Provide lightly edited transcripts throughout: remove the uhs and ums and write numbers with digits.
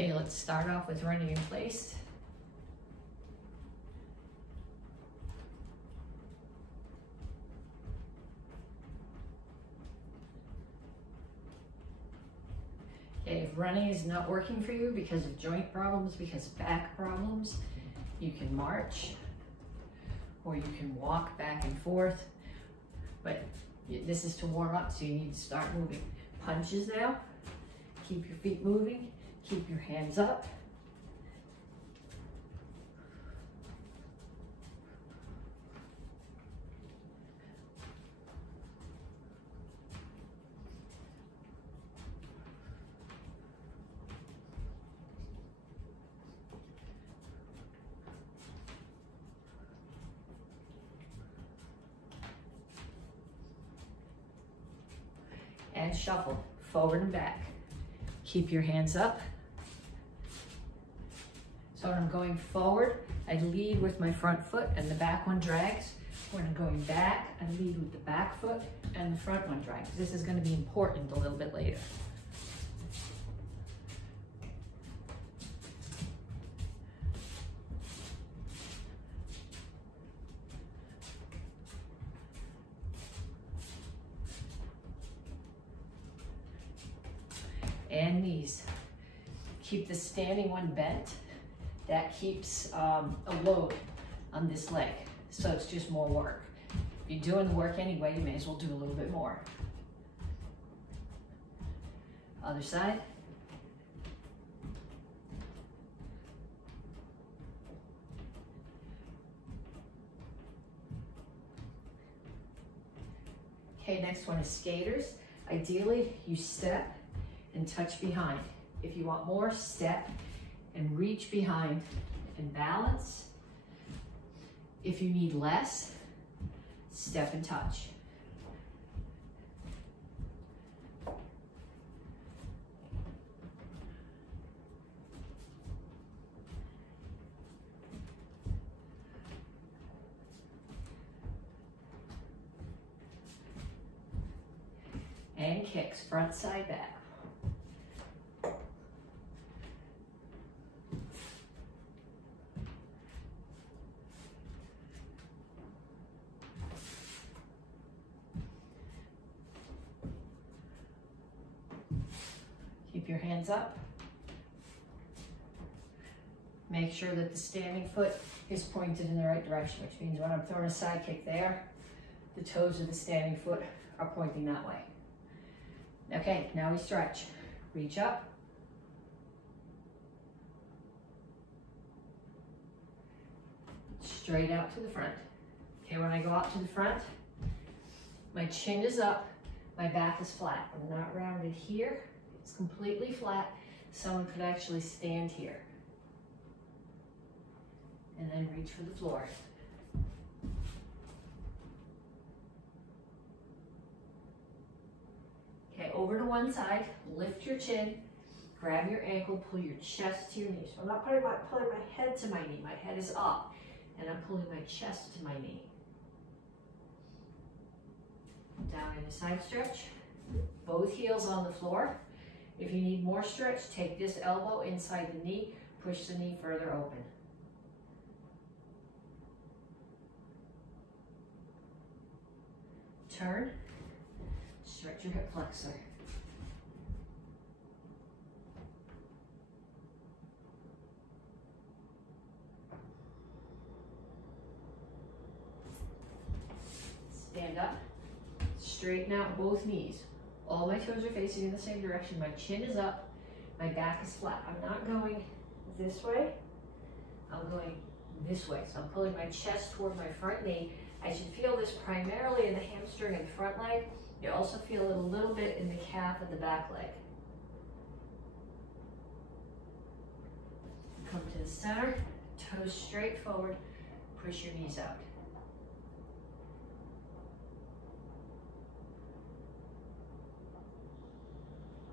Okay, let's start off with running in place. Okay, if running is not working for you because of joint problems, because of back problems, you can march or you can walk back and forth, but this is to warm up, so you need to start moving. Punches now, keep your feet moving, keep your hands up. And shuffle forward and back. Keep your hands up. So when I'm going forward, I lead with my front foot and the back one drags. When I'm going back, I lead with the back foot and the front one drags. This is going to be important a little bit later. And knees. Keep the standing one bent. That keeps a load on this leg, so it's just more work. If you're doing the work anyway, you may as well do a little bit more. Other side. Okay, next one is skaters. Ideally, you step and touch behind. If you want more, step and reach behind and balance. If you need less, step and touch. And kicks, front, side, back. Keep your hands up. Make sure that the standing foot is pointed in the right direction, which means when I'm throwing a side kick there, the toes of the standing foot are pointing that way. Okay, now we stretch. Reach up. Straight out to the front. Okay, when I go out to the front, my chin is up, my back is flat. I'm not rounded here. It's completely flat. Someone could actually stand here. And then reach for the floor. Okay, over to one side, lift your chin, grab your ankle, pull your chest to your knee. So I'm not pulling my head to my knee. My head is up, and I'm pulling my chest to my knee. Down in a side stretch, both heels on the floor. If you need more stretch, take this elbow inside the knee, push the knee further open. Turn, stretch your hip flexor. Stand up, straighten out both knees. All my toes are facing in the same direction. My chin is up, my back is flat. I'm not going this way, I'm going this way. So I'm pulling my chest toward my front knee. I should feel this primarily in the hamstring and front leg. You also feel it a little bit in the calf and the back leg. Come to the center, toes straight forward, push your knees out.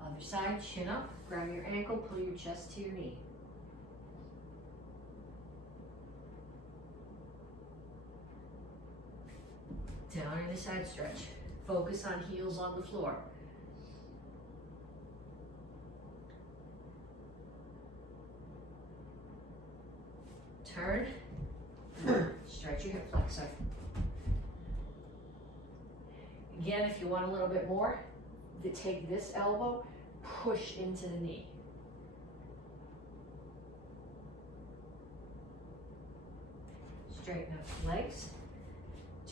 Other side, chin up, grab your ankle, pull your chest to your knee. Down in a side stretch. Focus on heels on the floor. Turn, stretch your hip flexor. Again, if you want a little bit more, take this elbow, push into the knee. Straighten up the legs,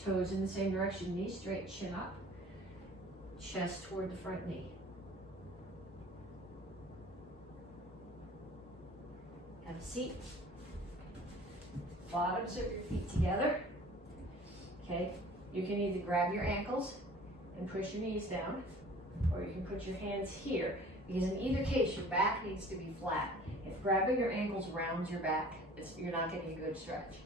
toes in the same direction, knee straight, chin up, chest toward the front knee. Have a seat. Bottoms of your feet together. Okay, you can either grab your ankles and push your knees down, or you can put your hands here, because in either case, your back needs to be flat. If grabbing your ankles rounds your back, you're not getting a good stretch.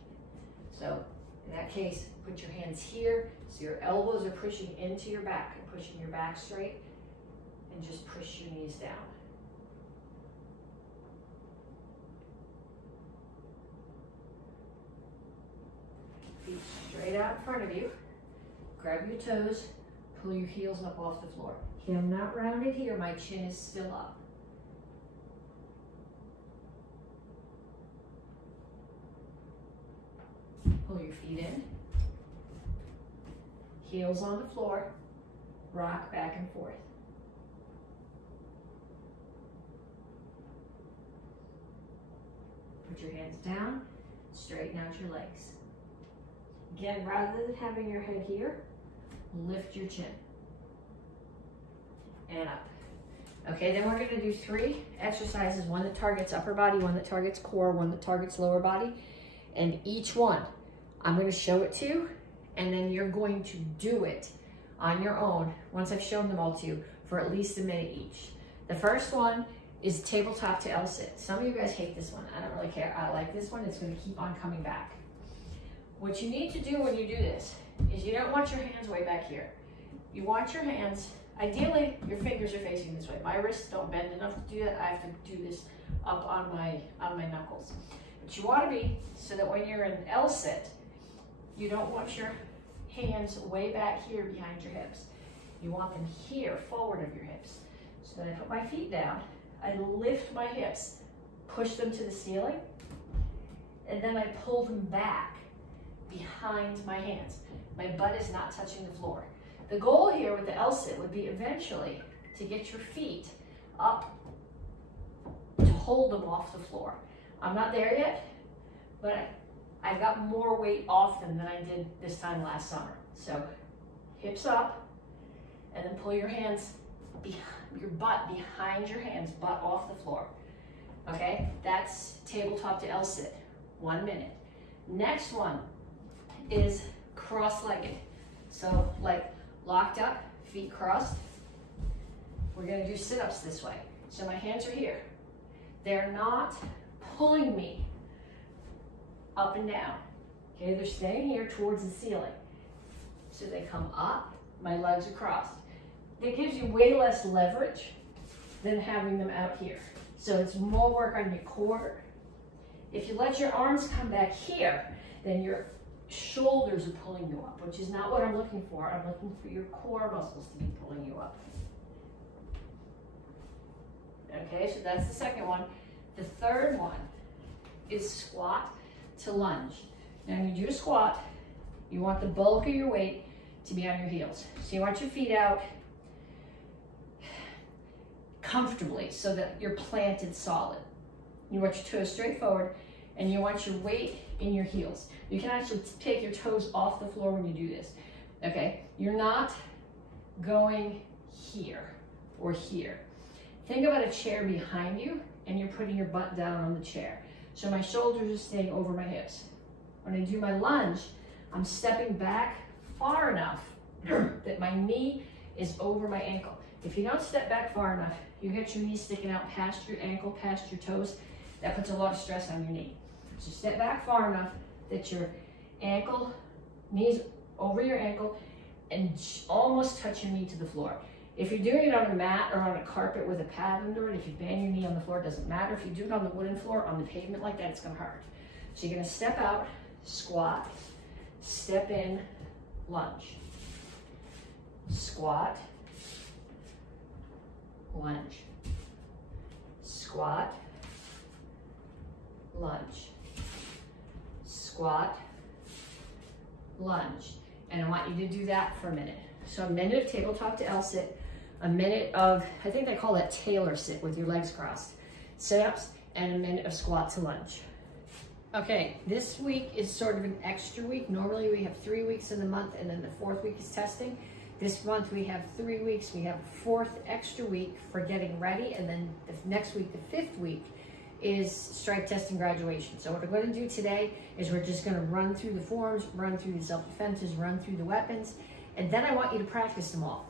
So in that case, put your hands here, so your elbows are pushing into your back and pushing your back straight, and just push your knees down. Feet straight out in front of you. Grab your toes, pull your heels up off the floor. Okay, I'm not rounded here, my chin is still up. Pull your feet in. Heels on the floor, rock back and forth. Put your hands down, straighten out your legs. Again, rather than having your head here, lift your chin. And up. Okay, then we're going to do 3 exercises, one that targets upper body, one that targets core, one that targets lower body. And each one, I'm going to show it to you, and then you're going to do it on your own once I've shown them all to you for at least a minute each. The first one is tabletop to L-sit. Some of you guys hate this one. I don't really care. I like this one. It's going to keep on coming back. What you need to do when you do this is you don't want your hands way back here. You want your hands, ideally your fingers are facing this way. My wrists don't bend enough to do that. I have to do this up on my knuckles. But you want to be so that when you're in L-sit, you don't want your hands way back here behind your hips. You want them here, forward of your hips. So then I put my feet down, I lift my hips, push them to the ceiling, and then I pull them back behind my hands. My butt is not touching the floor. The goal here with the L-sit would be eventually to get your feet up to hold them off the floor. I'm not there yet, but I've got more weight off them than I did this time last summer. So hips up, and then pull your hands, your butt behind your hands, butt off the floor. Okay, that's tabletop to L-sit, 1 minute. Next one is cross-legged. So like locked up, feet crossed. We're gonna do sit-ups this way. So my hands are here. They're not pulling me up and down. Okay, they're staying here towards the ceiling. So they come up, my legs are crossed. It gives you way less leverage than having them out here. So it's more work on your core. If you let your arms come back here, then your shoulders are pulling you up, which is not what I'm looking for. I'm looking for your core muscles to be pulling you up. Okay, so that's the second one. The third one is squat to lunge. Now when you do a squat, you want the bulk of your weight to be on your heels. So you want your feet out comfortably so that you're planted solid. You want your toes straight forward, and you want your weight in your heels. You can actually take your toes off the floor when you do this, okay? You're not going here or here. Think about a chair behind you, and you're putting your butt down on the chair. So my shoulders are staying over my hips. When I do my lunge, I'm stepping back far enough that my knee is over my ankle. If you don't step back far enough, you get your knee sticking out past your ankle, past your toes. That puts a lot of stress on your knee. So step back far enough that your ankle, knees over your ankle, and almost touch your knee to the floor. If you're doing it on a mat or on a carpet with a pad under it, if you bang your knee on the floor, it doesn't matter. If you do it on the wooden floor, on the pavement like that, it's gonna hurt. So you're gonna step out, squat, step in, lunge. Squat, lunge. Squat, lunge. squat, lunge. And I want you to do that for a minute. So a minute of tabletop to L sit, a minute of, I think they call that Taylor sit with your legs crossed, sit-ups, and a minute of squat to lunge. Okay, this week is sort of an extra week. Normally we have 3 weeks in the month and then the 4th week is testing. This month we have 3 weeks. We have a 4th extra week for getting ready, and then the next week, the 5th week, is strike testing graduation. So what we're going to do today is we're just going to run through the forms, run through the self-defenses, run through the weapons, and then I want you to practice them all.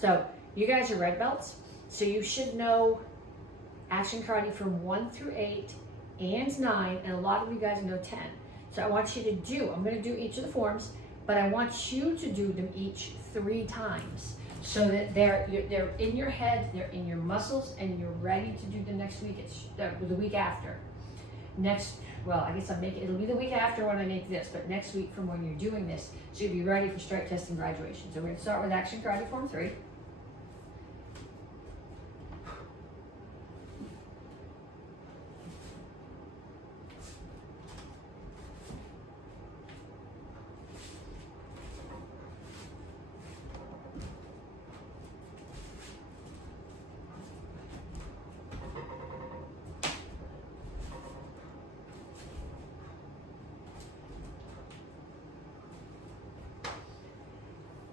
So you guys are red belts, so you should know action karate from 1 through 8 and 9, and a lot of you guys know 10. So I want you to do, I'm going to do each of the forms, but I want you to do them each 3 times so that they're in your head, they're in your muscles, and you're ready to do the next week. It's the week after. Well, I guess it'll be the week after when I make this, but next week from when you're doing this, so you'll be ready for strike testing graduation. So we're going to start with action karate form 3.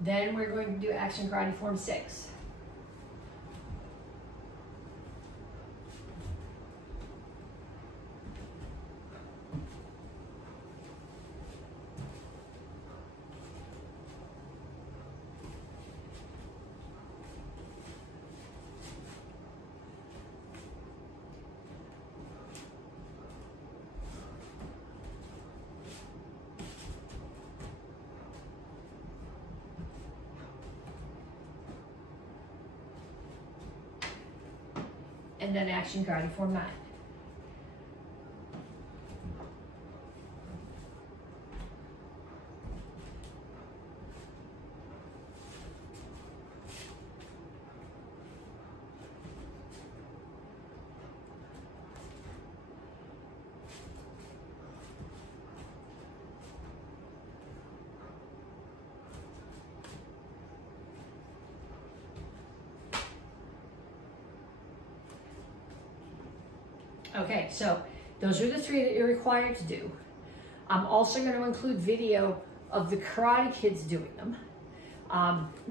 Then we're going to do action karate form 6. And then action karate form 9. Okay, so those are the 3 that you're required to do. I'm also going to include video of the Karate Kids doing them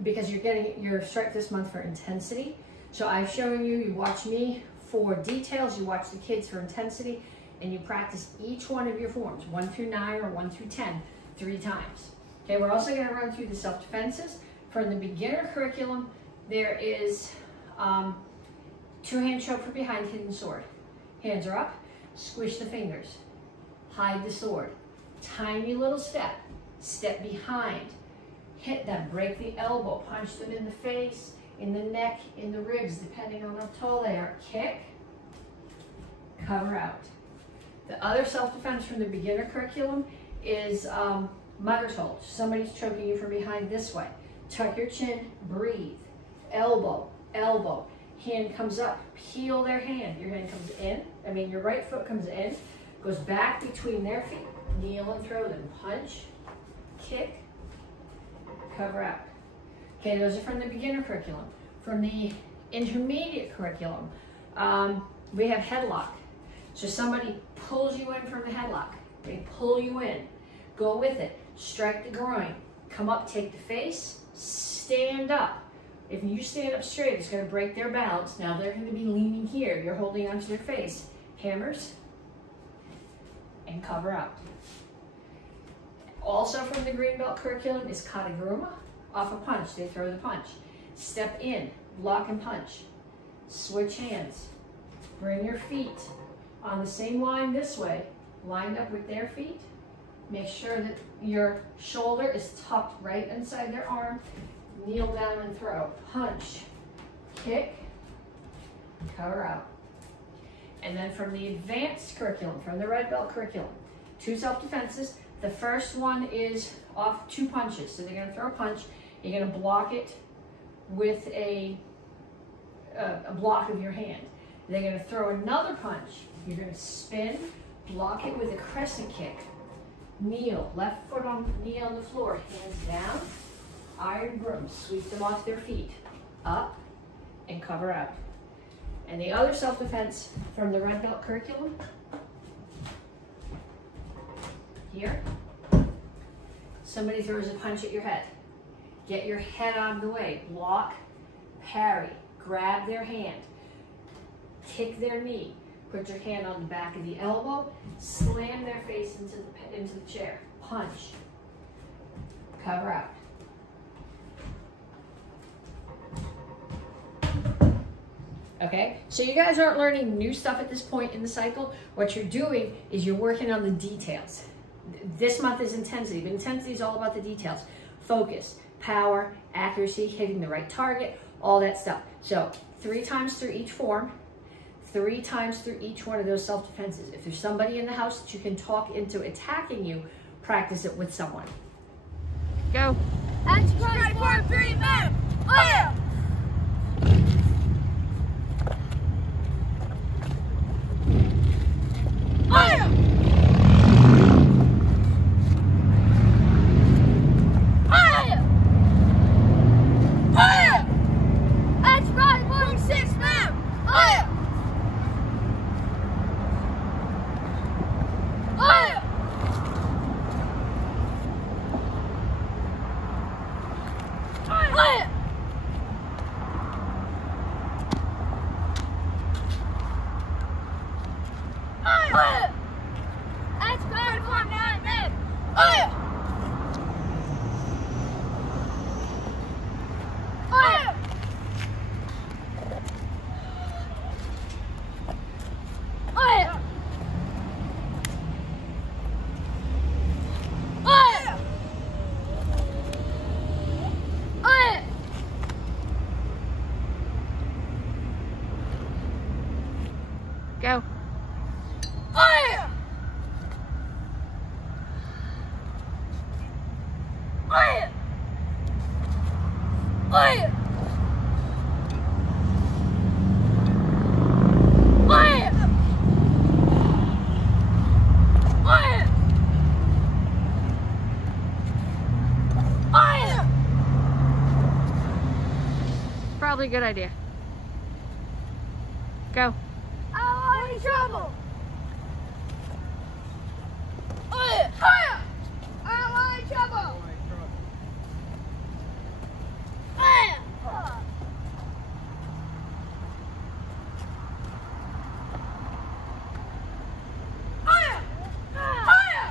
because you're getting your strike this month for intensity. So I'm showing you, you watch me for details, you watch the kids for intensity, and you practice each one of your forms, 1 through 9 or 1 through 10, 3 times. Okay, we're also going to run through the self-defenses. For the beginner curriculum, there is 2-hand choke from behind, hidden sword. Hands are up, squish the fingers, hide the sword, tiny little step, step behind, hit them, break the elbow, punch them in the face, in the neck, in the ribs, depending on how tall they are, kick, cover out. The other self-defense from the beginner curriculum is mother's hold. Somebody's choking you from behind this way. Tuck your chin, breathe, elbow, elbow. Hand comes up, peel their hand. Your hand comes in, your right foot comes in, goes back between their feet, kneel and throw them. Punch, kick, cover out. Okay, those are from the beginner curriculum. From the intermediate curriculum, we have headlock. So somebody pulls you in from the headlock. They pull you in, go with it, strike the groin, come up, take the face, stand up. If you stand up straight, it's going to break their balance. Now they're going to be leaning here. You're holding onto their face. Hammers and cover out. Also from the green belt curriculum is kataguruma. Off a punch, they throw the punch. Step in, block and punch. Switch hands. Bring your feet on the same line this way, lined up with their feet. Make sure that your shoulder is tucked right inside their arm. Kneel down and throw. Punch, kick, cover out. And then from the advanced curriculum, from the red belt curriculum, 2 self-defenses. The first one is off 2 punches. So they're going to throw a punch. You're going to block it with a block of your hand. They're going to throw another punch. You're going to spin, block it with a crescent kick, kneel, left foot on knee on the floor, hands down, iron brooms, sweep them off their feet, up and cover out. And the other self-defense from the red belt curriculum, here, somebody throws a punch at your head. Get your head out of the way, block, parry, grab their hand, kick their knee, put your hand on the back of the elbow, slam their face into the chair, punch, cover out. Okay, so you guys aren't learning new stuff at this point in the cycle. What you're doing is you're working on the details. This month is intensity, but intensity is all about the details. Focus, power, accuracy, hitting the right target, all that stuff. So 3 times through each form, 3 times through each one of those self-defenses. If there's somebody in the house that you can talk into attacking you, practice it with someone. Go. And try for 3 men. Oh yeah. Oh yeah. Go. Oh yeah. Oh yeah. Oh yeah. Oh yeah. Oh yeah. Oh yeah. Probably a good idea. Go. Trouble. Oh yeah. Oh yeah. I want trouble. Oh yeah. Oh yeah. Oh yeah.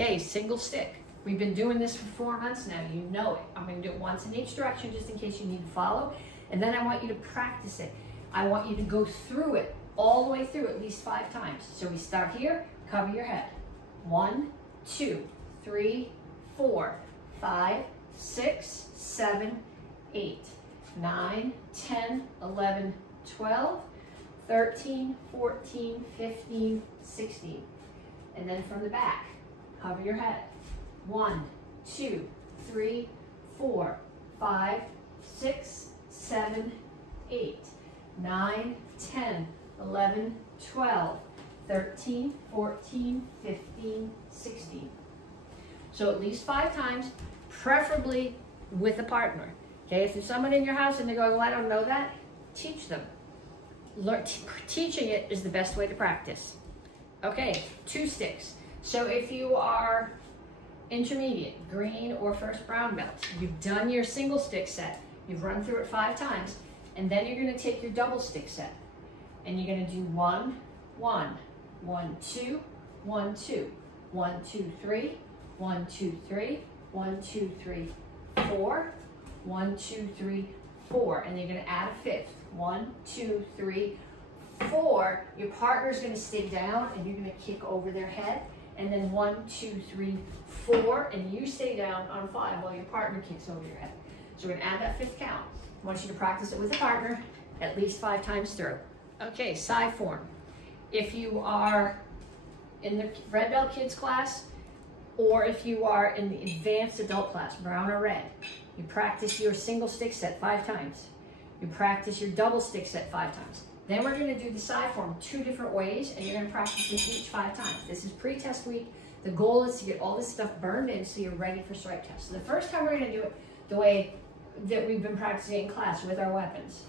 Okay, single stick. We've been doing this for 4 months now. You know it. I'm going to do it once in each direction just in case you need to follow. And then I want you to practice it. I want you to go through it, all the way through at least 5 times. So we start here, cover your head. 1, 2, 3, 4, 5, 6, 7, 8, 9, 10, 11, 12, 13, 14, 15, 16. And then from the back, cover your head. 1, 2, 3, 4, 5, 6, 7, 8, 9, 10, 11, 12, 13, 14, 15, 16. So at least 5 times, preferably with a partner. Okay, if there's someone in your house and they're going, well, I don't know that, teach them. Teaching it is the best way to practice. Okay, 2 sticks. So if you are intermediate, green or first brown belt, you've done your single stick set, you've run through it 5 times, and then you're going to take your double stick set. And you're going to do 1, 1, 1, 2, 1, 2, 1, 2, 3, 1, 2, 3, 1, 2, 3, 4, 1, 2, 3, 4. And then you're going to add a 5th. 1, 2, 3, 4. Your partner's going to stay down and you're going to kick over their head. And then 1, 2, 3, 4, and you stay down on 5 while your partner kicks over your head. So we're going to add that 5th count. I want you to practice it with a partner at least 5 times through. Okay, side form. If you are in the red belt kids class, or if you are in the advanced adult class, brown or red, you practice your single stick set 5 times. You practice your double stick set 5 times. Then we're gonna do the side form 2 different ways, and you're gonna practice them each 5 times. This is pre-test week. The goal is to get all this stuff burned in so you're ready for stripe test. So the first time we're gonna do it the way that we've been practicing in class with our weapons.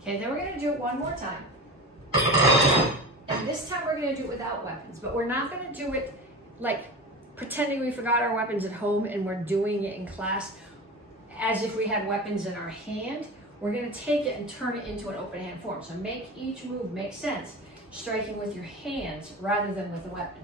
Okay, then we're gonna do it one more time. And this time we're gonna do it without weapons, but we're not gonna do it like pretending we forgot our weapons at home and we're doing it in class as if we had weapons in our hand. We're gonna take it and turn it into an open hand form. So make each move make sense, striking with your hands rather than with a weapon.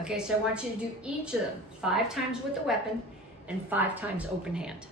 Okay, so I want you to do each of them 5 times with the weapon and 5 times open hand.